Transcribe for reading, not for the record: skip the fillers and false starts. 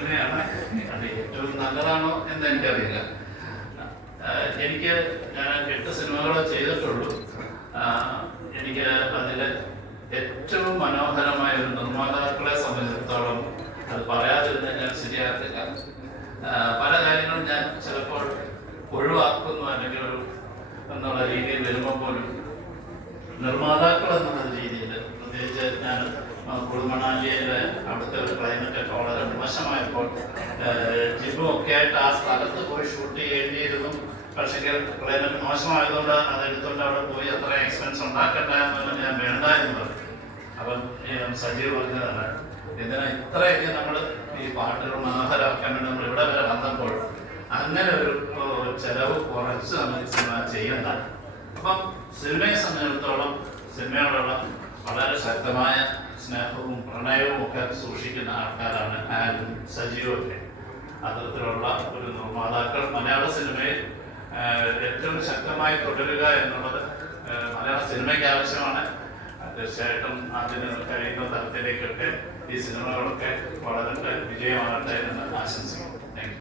സിനിമയാണ്. അത് ഏറ്റവും നല്ലതാണോ എന്ന് എനിക്കറിയില്ല. ഞാൻ 8 സിനിമകളെ ചെയ്തിട്ടുള്ളൂ. എനിക്ക് അതിൽ ഏറ്റവും മനോഹരമായ ഒരു നിർമ്മാതാക്കളെ സംബന്ധിച്ചിടത്തോളം അത് പറയാതിരുന്ന ഞാൻ ശരിയാക്കില്ല. പല കാര്യങ്ങളും ഞാൻ ചിലപ്പോൾ ഒഴിവാക്കുന്നു, അല്ലെങ്കിൽ എന്നുള്ള രീതിയിൽ വരുമ്പോൾ പോലും നിർമ്മാതാക്കൾ എന്നുള്ള രീതിയിൽ, പ്രത്യേകിച്ച് ഞാൻ കുളുമണാലിയിലെ അവിടുത്തെ ഒരു ക്ലൈമറ്റൊക്കെ വളരെ മോശമായപ്പോൾ ജിബും ഒക്കെ ആയിട്ട് ആ സ്ഥലത്ത് പോയി ഷൂട്ട് ചെയ്യേണ്ടിയിരുന്നു. പക്ഷേ ക്ലൈമറ്റ് മോശമായതുകൊണ്ട് അതെടുത്തുകൊണ്ട് അവിടെ പോയി അത്ര എക്സ്പെൻസ് ഉണ്ടാക്കണ്ട എന്ന് ഞാൻ വേണ്ട എന്ന് പറഞ്ഞു. അപ്പം സജീവ് പറഞ്ഞതാണ്, ഇതിനെ ഇത്രയധികം നമ്മൾ ഈ പാട്ടുകൾ മനോഹരമാക്കാൻ വേണ്ടി നമ്മൾ ഇവിടെ വരെ വന്നപ്പോൾ അങ്ങനെ ഒരു ചെലവ് കുറച്ച് നമ്മൾ സിനിമ ചെയ്യണ്ട. അപ്പം സിനിമയെ സംബന്ധിച്ചിടത്തോളം സിനിമയോടുള്ള വളരെ ശക്തമായ സ്നേഹവും പ്രണയവും ഒക്കെ സൂക്ഷിക്കുന്ന ആൾക്കാരാണ് ആരും സജീവം ഒക്കെ. അത്തരത്തിലുള്ള ഒരു നിർമ്മാതാക്കൾ മലയാള സിനിമയിൽ ഏറ്റവും ശക്തമായി തുടരുക എന്നുള്ളത് മലയാള സിനിമയ്ക്ക് ആവശ്യമാണ്. തീർച്ചയായിട്ടും അതിന് കഴിയുന്ന തരത്തിലേക്കൊക്കെ ഈ സിനിമകളൊക്കെ വളരെ വിജയമാകട്ടെ എന്ന് ആശംസിക്കുന്നു. Thank you.